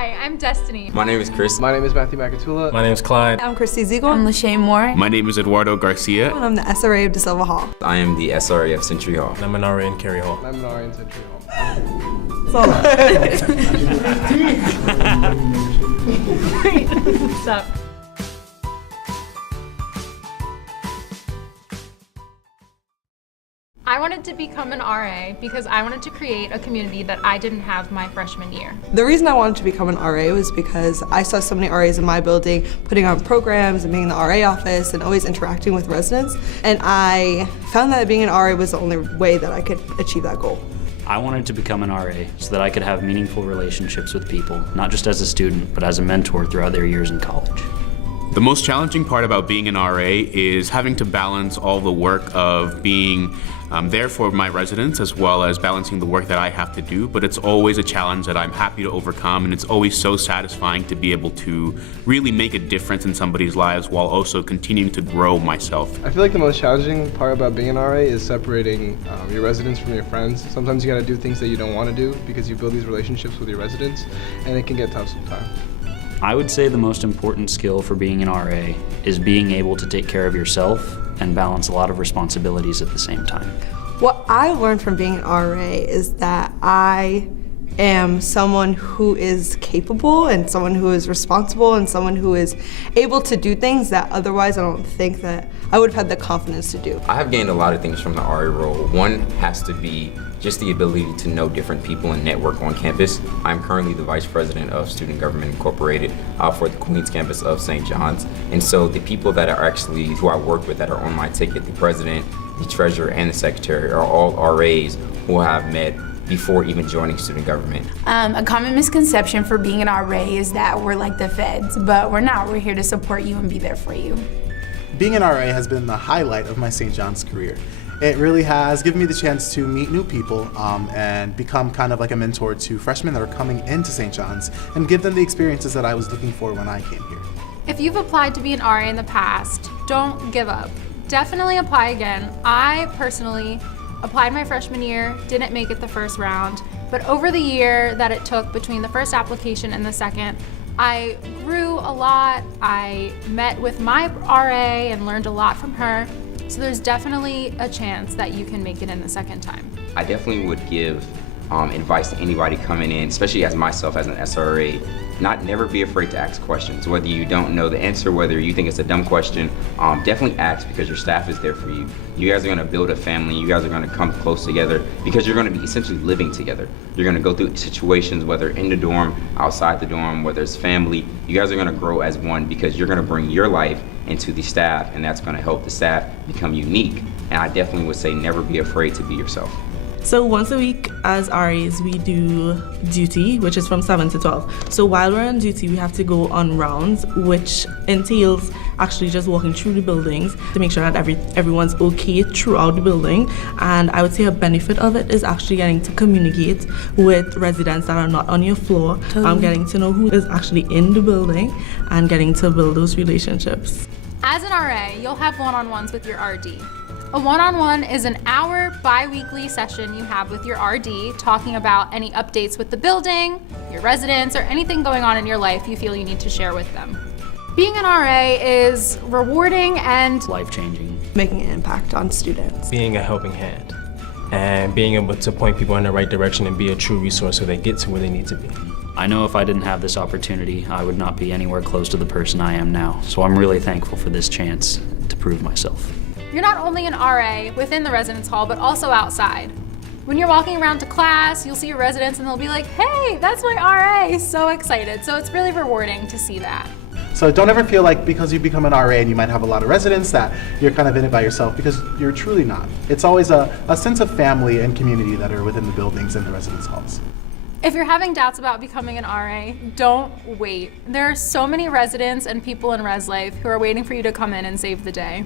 Hi, I'm Destiny. My name is Chris. My name is Matthew Makatula. My name is Clyde. I'm Christy Ziegel. I'm Lachey Moore. My name is Eduardo Garcia. And I'm the SRA of DeSilva Hall. I am the SRA of Century Hall. I'm an RA in Cary Hall. I'm an RA in Century Hall. What's up? I wanted to become an RA because I wanted to create a community that I didn't have my freshman year. The reason I wanted to become an RA was because I saw so many RAs in my building putting on programs and being in the RA office and always interacting with residents. And I found that being an RA was the only way that I could achieve that goal. I wanted to become an RA so that I could have meaningful relationships with people, not just as a student, but as a mentor throughout their years in college. The most challenging part about being an RA is having to balance all the work of being there for my residents as well as balancing the work that I have to do, but it's always a challenge that I'm happy to overcome, and it's always so satisfying to be able to really make a difference in somebody's lives while also continuing to grow myself. I feel like the most challenging part about being an RA is separating your residents from your friends. Sometimes you gotta do things that you don't want to do because you build these relationships with your residents, and it can get tough sometimes. I would say the most important skill for being an RA is being able to take care of yourself and balance a lot of responsibilities at the same time. What I learned from being an RA is that I am someone who is capable and someone who is responsible and someone who is able to do things that otherwise I don't think that I would have had the confidence to do. I have gained a lot of things from the RA role. One has to be just the ability to know different people and network on campus. I'm currently the Vice President of Student Government Incorporated for the Queens campus of St. John's. And so the people that are actually, who I work with that are on my ticket, the President, the Treasurer, and the Secretary are all RAs who I have met before even joining student government. A common misconception for being an RA is that we're like the feds, but we're not. We're here to support you and be there for you. Being an RA has been the highlight of my St. John's career. It really has given me the chance to meet new people and become kind of like a mentor to freshmen that are coming into St. John's and give them the experiences that I was looking for when I came here. If you've applied to be an RA in the past, don't give up. Definitely apply again. I personally applied my freshman year, didn't make it the first round, but over the year that it took between the first application and the second, I grew a lot. I met with my RA and learned a lot from her. So there's definitely a chance that you can make it in the second time. I definitely would give advice to anybody coming in, especially as myself as an SRA, never be afraid to ask questions. Whether you don't know the answer, whether you think it's a dumb question, definitely ask because your staff is there for you. You guys are gonna build a family, you guys are gonna come close together because you're gonna be essentially living together. You're gonna go through situations, whether in the dorm, outside the dorm, whether it's family, you guys are gonna grow as one because you're gonna bring your life into the staff, and that's gonna help the staff become unique. And I definitely would say never be afraid to be yourself. So once a week as RAs, we do duty, which is from 7 to 12. So while we're on duty, we have to go on rounds, which entails actually just walking through the buildings to make sure that everyone's okay throughout the building. And I would say a benefit of it is actually getting to communicate with residents that are not on your floor, getting to know who is actually in the building and getting to build those relationships. As an RA, you'll have one-on-ones with your RD. A one-on-one is an hour bi-weekly session you have with your RD talking about any updates with the building, your residents, or anything going on in your life you feel you need to share with them. Being an RA is rewarding and life-changing. Making an impact on students. Being a helping hand and being able to point people in the right direction and be a true resource so they get to where they need to be. I know if I didn't have this opportunity, I would not be anywhere close to the person I am now. So I'm really thankful for this chance to prove myself. You're not only an RA within the residence hall, but also outside. When you're walking around to class, you'll see your residents and they'll be like, hey, that's my RA, so excited. So it's really rewarding to see that. So don't ever feel like because you become an RA and you might have a lot of residents that you're kind of in it by yourself, because you're truly not. It's always a sense of family and community that are within the buildings and the residence halls. If you're having doubts about becoming an RA, don't wait. There are so many residents and people in Res Life who are waiting for you to come in and save the day.